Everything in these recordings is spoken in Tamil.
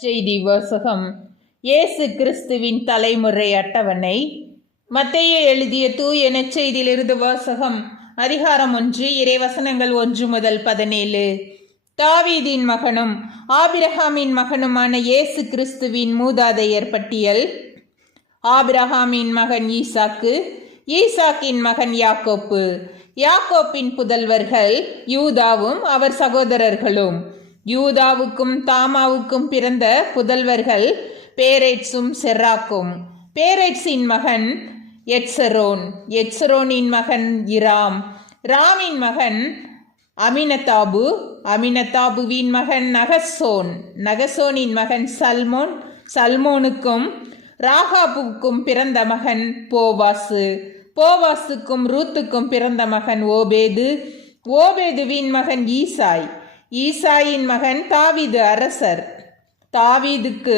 செய்தி வாசகம். இயேசு கிறிஸ்துவின் தலைமுறை அட்டவணை. மத்தேயு எழுதிய தூய நற்செய்தியிலிருந்து வாசகம். அதிகாரம் 1, இறைவசனங்கள் 1 முதல் 17. தாவீதின் மகனும் ஆபிரகாமின் மகனுமான இயேசு கிறிஸ்துவின் மூதாதையர் பட்டியல். ஆபிரகாமின் மகன் ஈசாக்கு, ஈசாக்கின் மகன் யாக்கோப்பு, யாக்கோப்பின் புதல்வர்கள் யூதாவும் அவர் சகோதரர்களும். யூதாவுக்கும் தாமாவுக்கும் பிறந்த புதல்வர்கள் பேரேட்ஸும் செராக்கும். பேரேட்ஸின் மகன் எட்சரோன், எட்சரோனின் மகன் இராம், ராமின் மகன் அமினதாபு, அமினதாபுவின் மகன் நகசோன், நகசோனின் மகன் சல்மோன், சல்மோனுக்கும் ராகாபுக்கும் பிறந்த மகன் போவாசு, போவாசுக்கும் ரூத்துக்கும் பிறந்த மகன் ஓபேது, ஓபேதுவின் மகன் ஈசாய், ஈசாயின் மகன் தாவீது அரசர், தாவீதுக்கு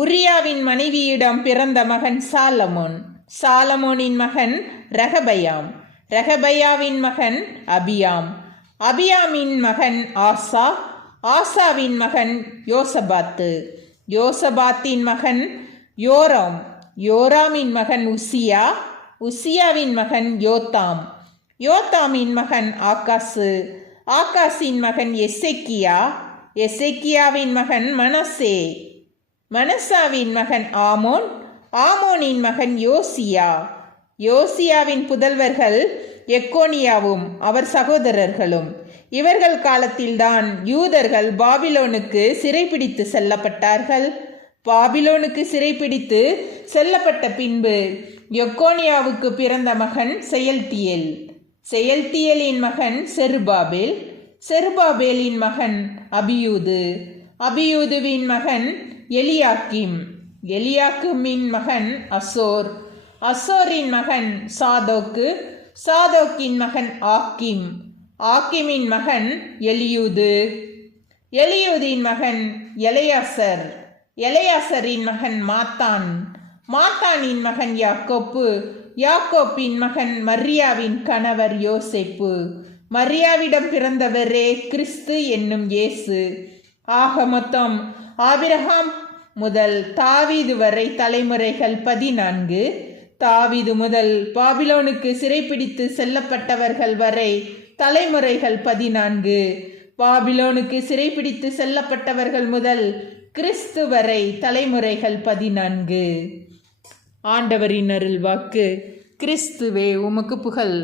உரியாவின் மனைவியிடம் பிறந்த மகன் சாலமோன், சாலமோனின் மகன் ரெகபயாம், ரெகபயாவின் மகன் அபியாம், அபியாமின் மகன் ஆசா, ஆசாவின் மகன் யோசபாத்து, யோசபாத்தின் மகன் யோராம், யோராமின் மகன் உசியா, உசியாவின் மகன் யோத்தாம், யோத்தாமின் மகன் ஆகாசு, ஆகாசின் மகன் எசேக்கியா, எசேக்கியாவின் மகன் மனசே, மனசாவின் மகன் ஆமோன், ஆமோனின் மகன் யோசியா, யோசியாவின் புதல்வர்கள் எக்கோனியாவும் அவர் சகோதரர்களும். இவர்கள் காலத்தில்தான் யூதர்கள் பாபிலோனுக்கு சிறைப்பிடித்து செல்லப்பட்டார்கள். பாபிலோனுக்கு சிறைப்பிடித்து செல்லப்பட்ட பின்பு எக்கோனியாவுக்கு பிறந்த மகன் செயல்தியேல், செயல்தியேலின் மகன் செருபாபேல், செருபாபேலின் மகன் அபியூது, அபியூதுவின் மகன் எலியாக்கிம், எலியாக்கிமின் மகன் அசோர், அசோரின் மகன் சாதோக்கு, சாதோக்கின் மகன் ஆக்கிம், ஆக்கிமின் மகன் எலியூது, எலியூதின் மகன் எலையாசர், எலையாசரின் மகன் மாத்தான், மாத்தானின் மகன் யாக்கோப்பு, யாக்கோப்பின் மகன் மரியாவின் கணவர் யோசேப்பு, மரியாவிடம் பிறந்தவரே கிறிஸ்து என்னும் இயேசு. ஆக மொத்தம் ஆபிரகாம் முதல் தாவீது வரை தலைமுறைகள் 14. தாவீது முதல் பாபிலோனுக்கு சிறைப்பிடித்து செல்லப்பட்டவர்கள் வரை தலைமுறைகள் 14. பாபிலோனுக்கு சிறைப்பிடித்து செல்லப்பட்டவர்கள் முதல் கிறிஸ்து வரை தலைமுறைகள் 14. ஆண்டவரின் அருள் வாக்கு. கிறிஸ்துவே உமக்கு புகழ்.